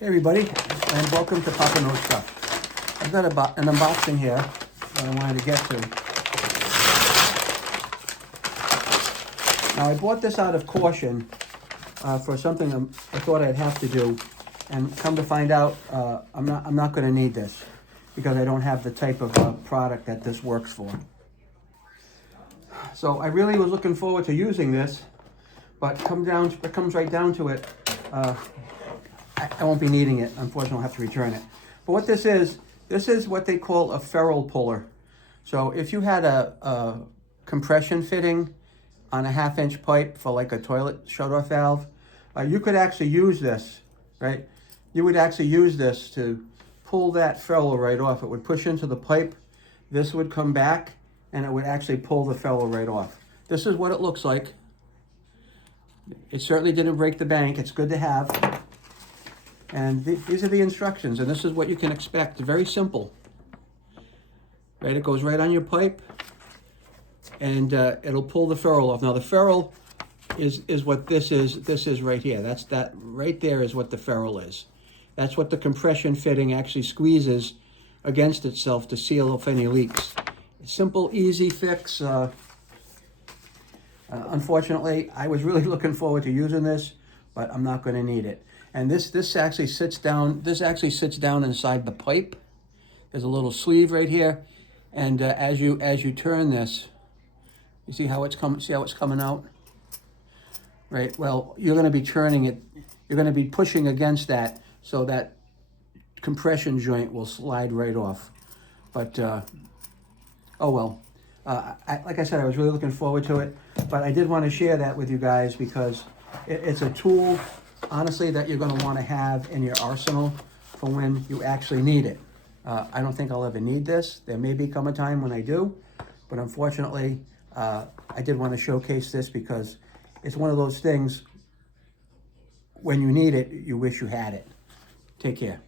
Hey everybody, and welcome to Papa Knows Stuff. I've got an unboxing here that I wanted to get to. Now I bought this out of caution for something I thought I'd have to do, and come to find out I'm not going to need this because I don't have the type of product that this works for. So I really was looking forward to using this, but it comes right down to it. I won't be needing it. Unfortunately, I'll have to return it. But what this is what they call a ferrule puller. So if you had a compression fitting on a 1/2-inch pipe for like a toilet shutoff valve, you could actually use this, right? You would actually use this to pull that ferrule right off. It would push into the pipe. This would come back, and it would actually pull the ferrule right off. This is what it looks like. It certainly didn't break the bank. It's good to have. And these are the instructions, and this is what you can expect. Very simple. Right, it goes right on your pipe, and it'll pull the ferrule off. Now the ferrule is what this is. This is right here. That right there is what the ferrule is. That's what the compression fitting actually squeezes against itself to seal off any leaks. Simple, easy fix. Unfortunately, I was really looking forward to using this, but I'm not going to need it. And this actually sits down. This actually sits down inside the pipe. There's a little sleeve right here, and as you turn this, you see how it's coming. See how it's coming out, right? Well, you're going to be turning it. You're going to be pushing against that, so that compression joint will slide right off. But oh well. Like I said, I was really looking forward to it, but I did want to share that with you guys because it's a tool, honestly, that you're going to want to have in your arsenal for when you actually need it. I don't think I'll ever need this. There may become a time when I do, but unfortunately, I did want to showcase this because it's one of those things, when you need it, you wish you had it. Take care.